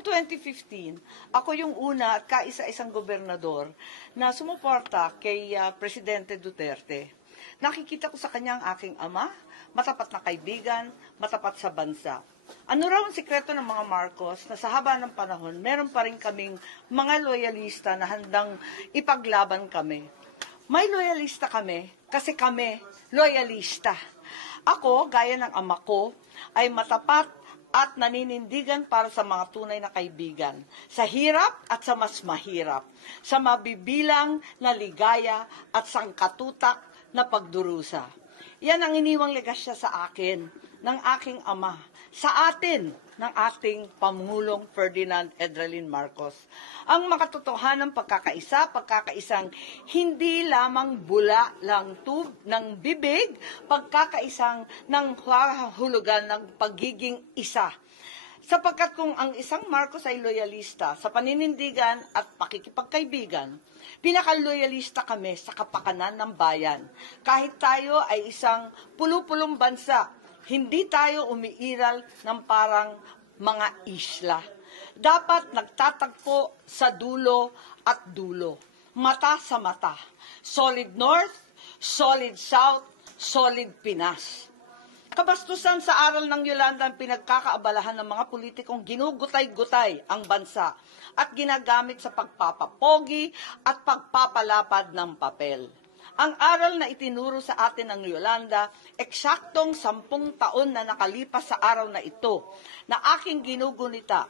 Noong 2015, ako yung una at kaisa-isang gobernador na sumuporta kay Presidente Duterte. Nakikita ko sa kanya ang aking ama, matapat na kaibigan, matapat sa bansa. Ano raw ang sikreto ng mga Marcos na sa haba ng panahon, meron pa rin kaming mga loyalista na handang ipaglaban kami. May loyalista kami kasi kami loyalista. Ako, gaya ng ama ko, ay matapat at naninindigan para sa mga tunay na kaibigan, sa hirap at sa mas mahirap, sa mabibilang na ligaya at sangkatutak na pagdurusa. Yan ang iniwang legasya sa akin ng aking ama, sa atin ng ating Pangulong Ferdinand Edralin Marcos. Ang makatotohanang pagkakaisang hindi lamang bula lang tub ng bibig, pagkakaisang ng hulugan ng pagiging isa. Sapagkat kung ang isang Marcos ay loyalista sa paninindigan at pakikipagkaibigan, pinakaloyalista kami sa kapakanan ng bayan. Kahit tayo ay isang pulupulong bansa, hindi tayo umiiral ng parang mga isla. Dapat nagtatagpo sa dulo at dulo, mata sa mata. Solid North, solid South, solid Pinas. Kabastusan sa aral ng Yolanda ang pinagkakaabalahan ng mga politikong ginugutay-gutay ang bansa at ginagamit sa pagpapapogi at pagpapalapad ng papel. Ang aral na itinuro sa atin ng Yolanda, eksaktong 10 taon na nakalipas sa araw na ito, na aking ginugunita,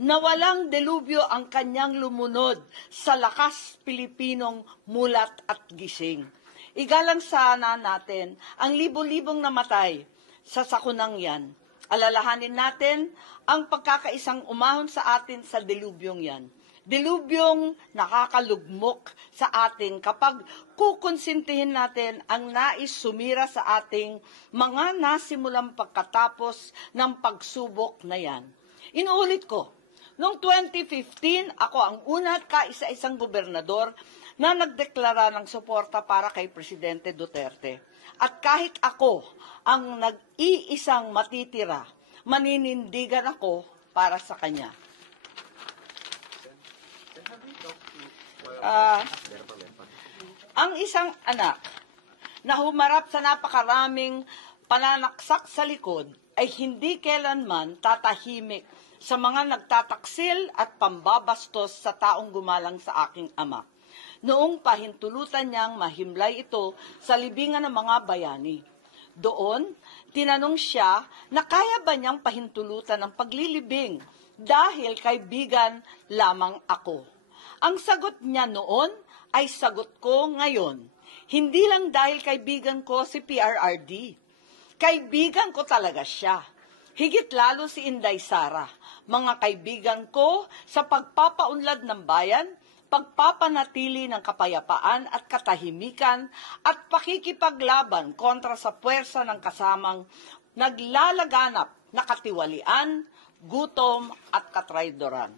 na walang delubyo ang kanyang lumunod sa lakas Pilipinong mulat at gising. Igalang sana natin ang libo-libong namatay sa sakunang yan. Alalahanin natin ang pagkakaisang umahon sa atin sa delubyong yan. Delubyong nakakalugmok sa atin kapag kukonsintihin natin ang nais sumira sa ating mga nasimulang pagkatapos ng pagsubok na yan. Inuulit ko, noong 2015, ako ang una at kaisa-isang gobernador na nagdeklara ng suporta para kay Presidente Duterte. At kahit ako ang nag-iisang matitira, maninindigan ako para sa kanya. Ang isang anak na humarap sa napakaraming pananaksak sa likod ay hindi kailanman tatahimik sa mga nagtataksil at pambabastos sa taong gumalang sa aking ama. Noong pahintulutan niyang mahimlay ito sa libingan ng mga bayani. Doon, tinanong siya na kaya ba niyang pahintulutan ng paglilibing dahil kaibigan lamang ako. Ang sagot niya noon ay sagot ko ngayon. Hindi lang dahil kaibigan ko si PRRD. Kaibigan ko talaga siya. Higit lalo si Inday Sara. Mga kaibigan ko sa pagpapaunlad ng bayan, pagpapanatili ng kapayapaan at katahimikan at pakikipaglaban kontra sa puwersa ng kasamang naglalaganap na katiwalian, gutom at katraydoran.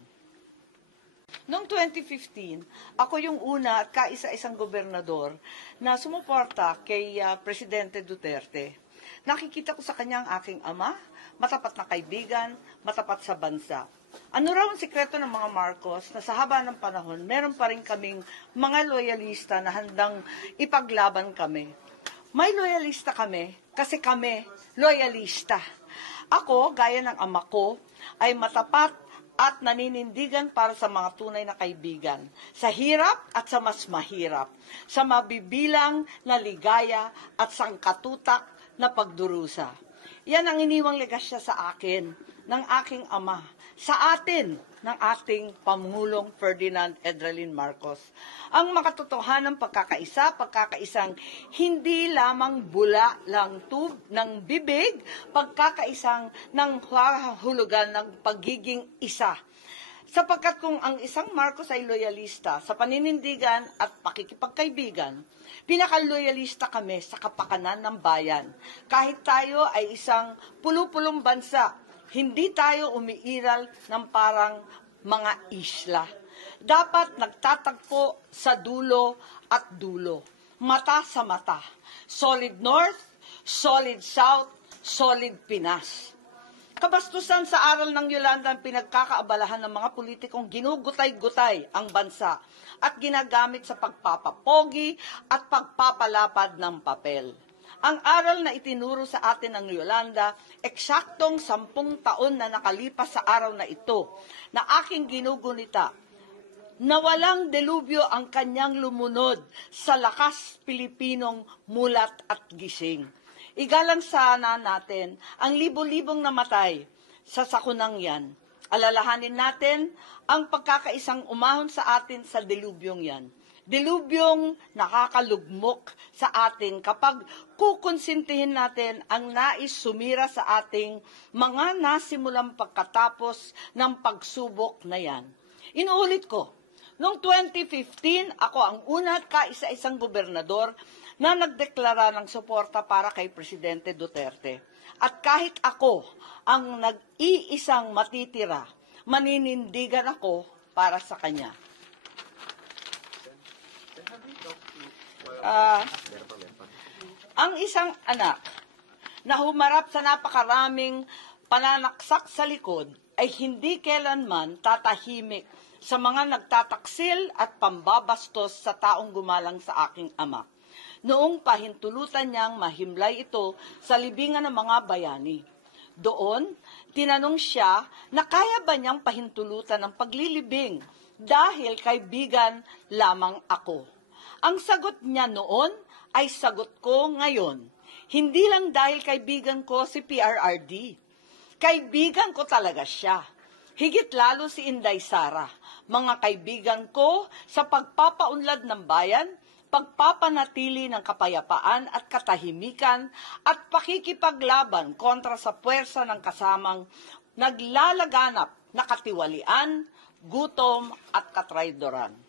Noong 2015, ako yung una at kaisa-isang gobernador na sumuporta kay Presidente Duterte. Nakikita ko sa kanya ang aking ama, matapat na kaibigan, matapat sa bansa. Ano raw ang sikreto ng mga Marcos na sa haba ng panahon, meron pa rin kaming mga loyalista na handang ipaglaban kami. May loyalista kami kasi kami loyalista. Ako, gaya ng ama ko, ay matapat at naninindigan para sa mga tunay na kaibigan, sa hirap at sa mas mahirap, sa mabibilang na ligaya at sangkatutak na pagdurusa. Yan ang iniwang legasya sa akin ng aking ama, sa atin ng ating Pangulong Ferdinand Edralin Marcos. Ang makatotohanang pagkakaisang hindi lamang bula lang tub ng bibig, pagkakaisang ng hulugan ng pagiging isa. Sapagkat kung ang isang Marcos ay loyalista sa paninindigan at pakikipagkaibigan, pinakaloyalista kami sa kapakanan ng bayan. Kahit tayo ay isang pulupulong bansa, hindi tayo umiiral ng parang mga isla. Dapat nagtatagpo sa dulo at dulo, mata sa mata. Solid North, solid South, solid Pinas. Kabastusan sa aral ng Yolanda ang pinagkakaabalahan ng mga politikong ginugutay-gutay ang bansa at ginagamit sa pagpapapogi at pagpapalapad ng papel. Ang aral na itinuro sa atin ng Yolanda, eksaktong 10 taon na nakalipas sa araw na ito, na aking ginugunita, na walang delubyo ang kanyang lumunod sa lakas Pilipinong mulat at gising. Igalang sana natin ang libo-libong namatay sa sakunang yan. Alalahanin natin ang pagkakaisang umahon sa atin sa delubyong yan. Delubyong nakakalugmok sa atin kapag kukonsintihin natin ang nais sumira sa ating mga nasimulang pagkatapos ng pagsubok na yan. Inuulit ko, noong 2015, ako ang una at kaisa-isang gobernador na nagdeklara ng suporta para kay Presidente Duterte. At kahit ako ang nag-iisang matitira, maninindigan ako para sa kanya. Ang isang anak na humarap sa napakaraming pananaksak sa likod ay hindi kailanman tatahimik sa mga nagtataksil at pambabastos sa taong gumalang sa aking ama. Noong pahintulutan niyang mahimlay ito sa libingan ng mga bayani. Doon, tinanong siya na kaya ba niyang pahintulutan ng paglilibing dahil kaibigan lamang ako. Ang sagot niya noon ay sagot ko ngayon. Hindi lang dahil kaibigan ko si PRRD. Kaibigan ko talaga siya. Higit lalo si Inday Sara. Mga kaibigan ko sa pagpapaunlad ng bayan, pagpapanatili ng kapayapaan at katahimikan at pakikipaglaban kontra sa puwersa ng kasamang naglalaganap na katiwalian, gutom at katraydoran.